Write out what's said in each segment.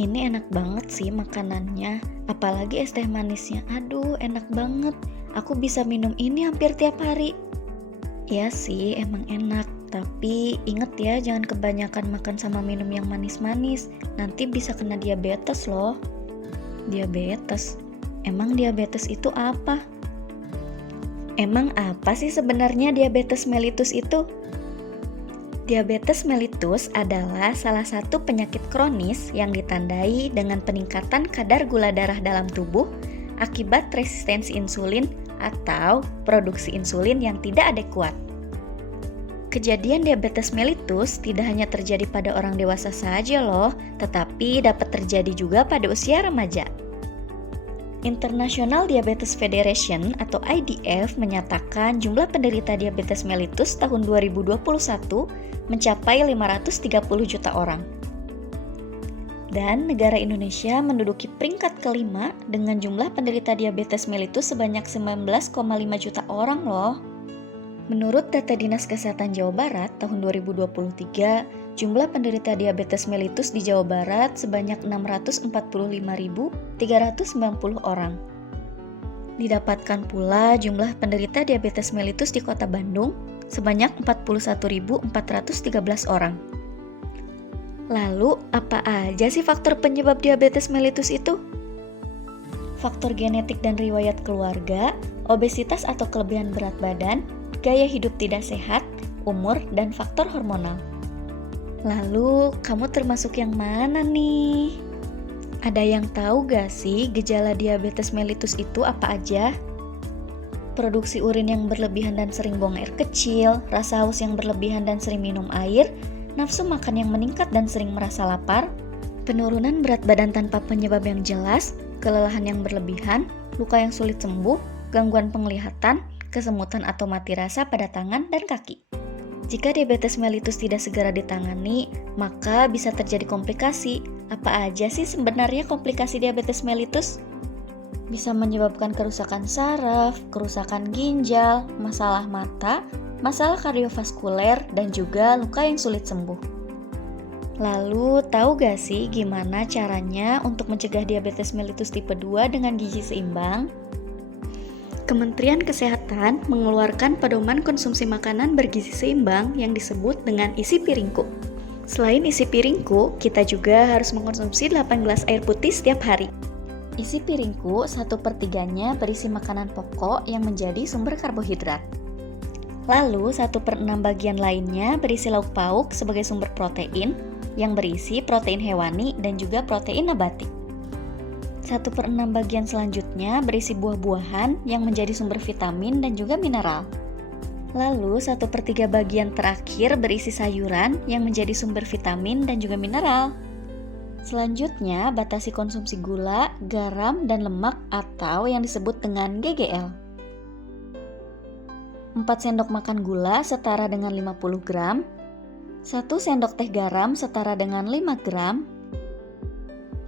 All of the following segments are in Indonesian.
Ini enak banget sih makanannya, apalagi es teh manisnya. Aduh, enak banget. Aku bisa minum ini hampir tiap hari. Ya sih, emang enak. Tapi inget ya, jangan kebanyakan makan sama minum yang manis-manis. Nanti bisa kena diabetes loh. Diabetes? Emang diabetes itu apa? Emang apa sih sebenarnya diabetes mellitus itu? Diabetes mellitus adalah salah satu penyakit kronis yang ditandai dengan peningkatan kadar gula darah dalam tubuh akibat resistensi insulin atau produksi insulin yang tidak adekuat. Kejadian diabetes mellitus tidak hanya terjadi pada orang dewasa saja loh, tetapi dapat terjadi juga pada usia remaja. International Diabetes Federation atau IDF menyatakan jumlah penderita diabetes mellitus tahun 2021 mencapai 530 juta orang. Dan negara Indonesia menduduki peringkat kelima dengan jumlah penderita diabetes mellitus sebanyak 19,5 juta orang loh. Menurut data Dinas Kesehatan Jawa Barat tahun 2023, jumlah penderita diabetes mellitus di Jawa Barat sebanyak 645.390 orang. Didapatkan pula jumlah penderita diabetes mellitus di Kota Bandung sebanyak 41.413 orang. Lalu, apa aja sih faktor penyebab diabetes mellitus itu? Faktor genetik dan riwayat keluarga, obesitas atau kelebihan berat badan, gaya hidup tidak sehat, umur, dan faktor hormonal. Lalu, kamu termasuk yang mana nih? Ada yang tahu gak sih gejala diabetes mellitus itu apa aja? Produksi urin yang berlebihan dan sering buang air kecil, rasa haus yang berlebihan dan sering minum air, nafsu makan yang meningkat dan sering merasa lapar, penurunan berat badan tanpa penyebab yang jelas, kelelahan yang berlebihan, luka yang sulit sembuh, gangguan penglihatan, kesemutan atau mati rasa pada tangan dan kaki. Jika diabetes mellitus tidak segera ditangani, maka bisa terjadi komplikasi. Apa aja sih sebenarnya komplikasi diabetes mellitus? Bisa menyebabkan kerusakan saraf, kerusakan ginjal, masalah mata, masalah kardiovaskuler, dan juga luka yang sulit sembuh. Lalu, tahu gak sih gimana caranya untuk mencegah diabetes mellitus tipe 2 dengan gizi seimbang? Kementerian Kesehatan mengeluarkan pedoman konsumsi makanan bergizi seimbang yang disebut dengan isi piringku. Selain isi piringku, kita juga harus mengkonsumsi 8 gelas air putih setiap hari. Isi piringku 1/3-nya berisi makanan pokok yang menjadi sumber karbohidrat. Lalu 1/6 bagian lainnya berisi lauk pauk sebagai sumber protein yang berisi protein hewani dan juga protein nabati. 1/6 bagian selanjutnya berisi buah-buahan yang menjadi sumber vitamin dan juga mineral. Lalu 1/3 bagian terakhir berisi sayuran yang menjadi sumber vitamin dan juga mineral. Selanjutnya, batasi konsumsi gula, garam, dan lemak atau yang disebut dengan GGL. 4 sendok makan gula setara dengan 50 gram, 1 sendok teh garam setara dengan 5 gram,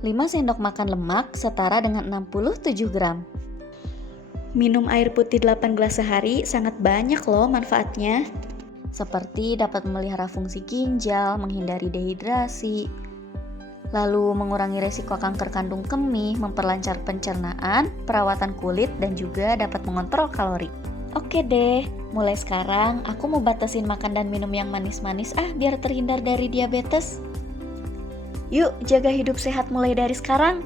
5 sendok makan lemak setara dengan 67 gram. Minum air putih 8 gelas sehari sangat banyak loh manfaatnya. Seperti dapat memelihara fungsi ginjal, menghindari dehidrasi, lalu mengurangi resiko kanker kandung kemih, memperlancar pencernaan, perawatan kulit, dan juga dapat mengontrol kalori. Oke deh, mulai sekarang aku mau batasin makan dan minum yang manis-manis biar terhindar dari diabetes. Yuk, jaga hidup sehat mulai dari sekarang.